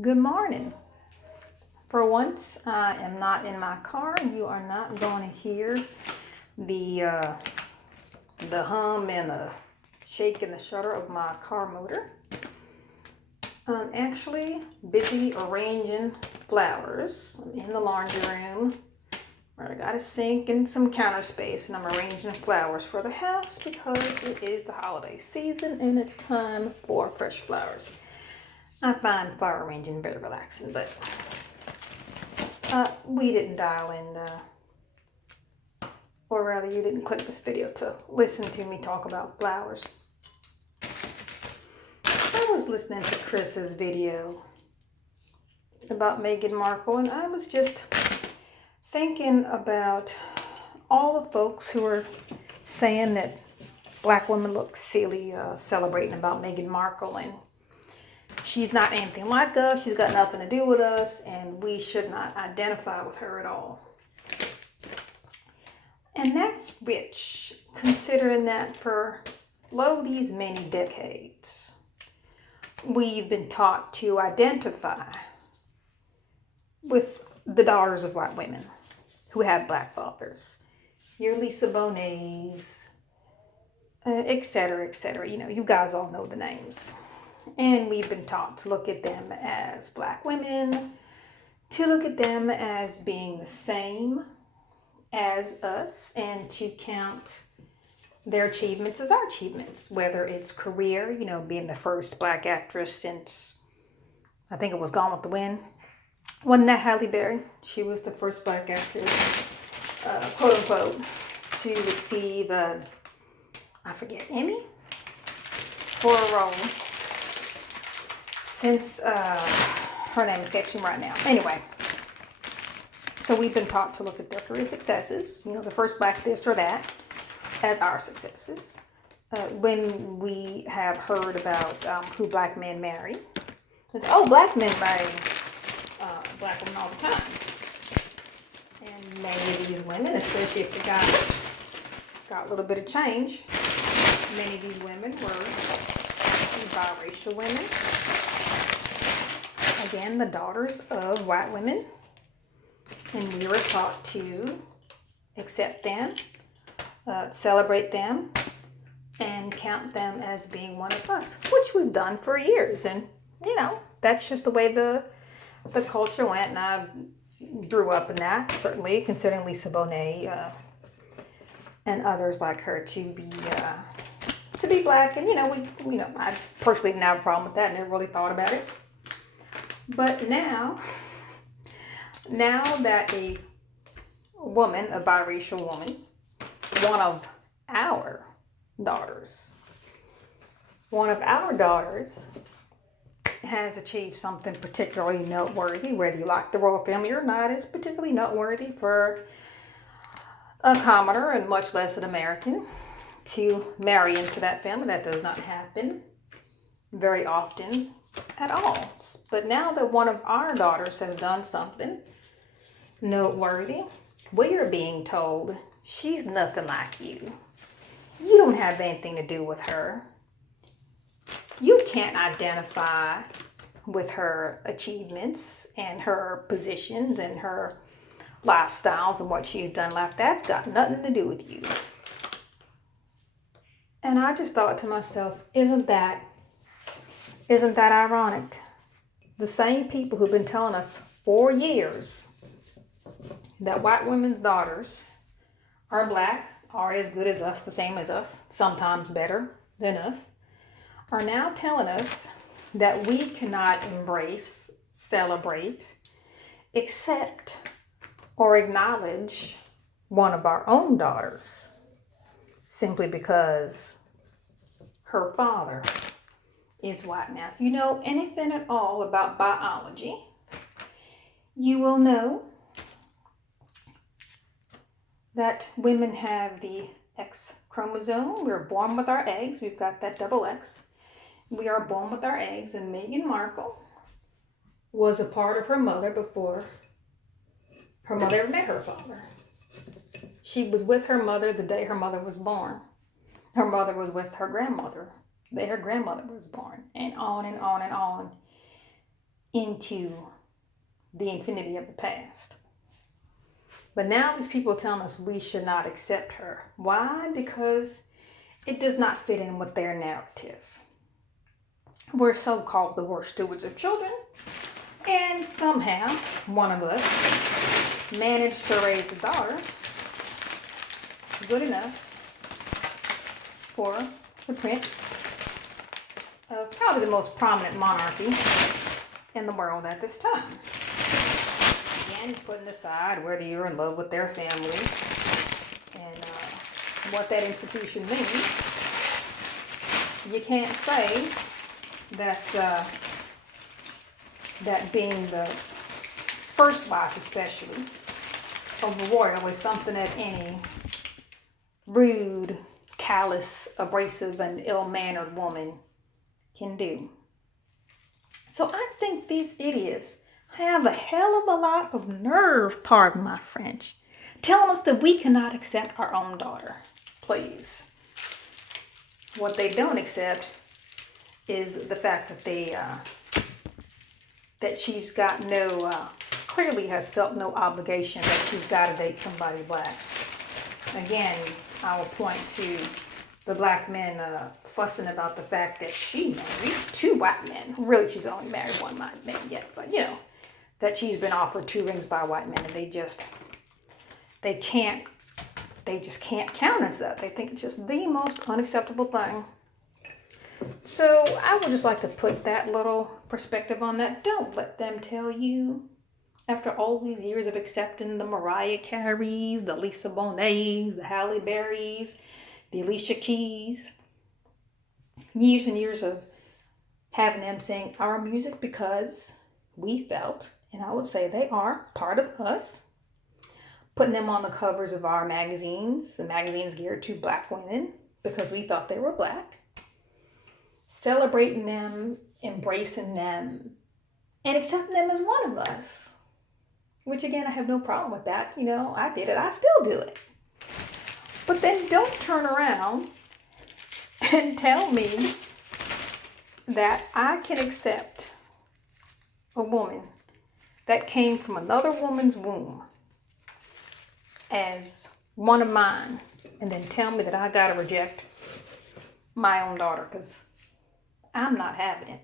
Good morning. For once, I am not in my car. You are not going to hear the hum and the shake and the shudder of my car motor. I'm actually busy arranging flowers. I'm in the laundry room where I got a sink and some counter space, and I'm arranging flowers for the house because it is the holiday season and it's time for fresh flowers. I find flower arranging very relaxing, but we didn't dial in, or rather you didn't click this video to listen to me talk about flowers. I was listening to Chris's video about Meghan Markle, and I was just thinking about all the folks who are saying that black women look silly celebrating about Meghan Markle, and she's not anything like us, she's got nothing to do with us, and we should not identify with her at all. And that's rich, considering that for these many decades, we've been taught to identify with the daughters of white women who have black fathers. Your Lisa Bonet's, etc., etc. You know, you guys all know the names. And we've been taught to look at them as black women, to look at them as being the same as us, and to count their achievements as our achievements, whether it's career, you know, being the first black actress since, I think it was Gone with the Wind. Wasn't that Halle Berry? She was the first black actress, quote unquote, to receive a, Emmy for a role. Since her name escapes me right now. Anyway, so we've been taught to look at their career successes, you know, the first black this or that, as our successes. When we have heard about who black men marry, it's, oh, black men marry black women all the time. And many of these women, especially if the guy got a little bit of change, many of these women were biracial women. Again, the daughters of white women, and we were taught to accept them, celebrate them, and count them as being one of us, which we've done for years. And you know, that's just the way the culture went, and I grew up in that, certainly considering Lisa Bonet and others like her to be black. And I personally didn't have a problem with that, never really thought about it. But now that a woman, a biracial woman, one of our daughters has achieved something particularly noteworthy, whether you like the royal family or not, is particularly noteworthy for a commoner, and much less an American, to marry into that family. That does not happen very often at all. But now that one of our daughters has done something noteworthy, we are being told she's nothing like you. You don't have anything to do with her. You can't identify with her achievements and her positions and her lifestyles and what she's done in life. That's got nothing to do with you. And I just thought to myself, isn't that ironic? The same people who've been telling us for years that white women's daughters are black, are as good as us, the same as us, sometimes better than us, are now telling us that we cannot embrace, celebrate, accept, or acknowledge one of our own daughters simply because her father is white. Now, if you know anything at all about biology, you will know that women have the X chromosome. We're born with our eggs. We've got that double X. We are born with our eggs, and Meghan Markle was a part of her mother before her mother ever met her father. She was with her mother the day her mother was born. Her mother was with her grandmother the day her grandmother was born, and on and on and on. into the infinity of the past. But now these people are telling us we should not accept her. Why? Because it does not fit in with their narrative. We're so-called the worst stewards of children, and somehow one of us managed to raise a daughter good enough for the prince of probably the most prominent monarchy in the world at this time. Again, putting aside whether you're in love with their family and what that institution means, you can't say that that being the first wife, especially of a royal, is something that any rude, callous, abrasive, and ill-mannered woman can do. So I think these idiots have a hell of a lot of nerve, pardon my French, telling us that we cannot accept our own daughter. Please. What they don't accept is the fact that that she's got no, clearly has felt no obligation that she's got to date somebody black. Again, I will point to the black men fussing about the fact that she married 2 white men. Really, she's only married 1 white man yet, but you know, that she's been offered 2 rings by white men, and they just can't countenance that. They think it's just the most unacceptable thing. So I would just like to put that little perspective on that. Don't let them tell you, after all these years of accepting the Mariah Careys, the Lisa Bonets, the Halle Berrys, the Alicia Keys, years and years of having them sing our music because we felt, and I would say they are part of us, putting them on the covers of our magazines, the magazines geared to black women because we thought they were black, celebrating them, embracing them, and accepting them as one of us. Which again, I have no problem with that. You know, I did it, I still do it. But then don't turn around and tell me that I can accept a woman that came from another woman's womb as one of mine, and then tell me that I gotta reject my own daughter, because I'm not having it.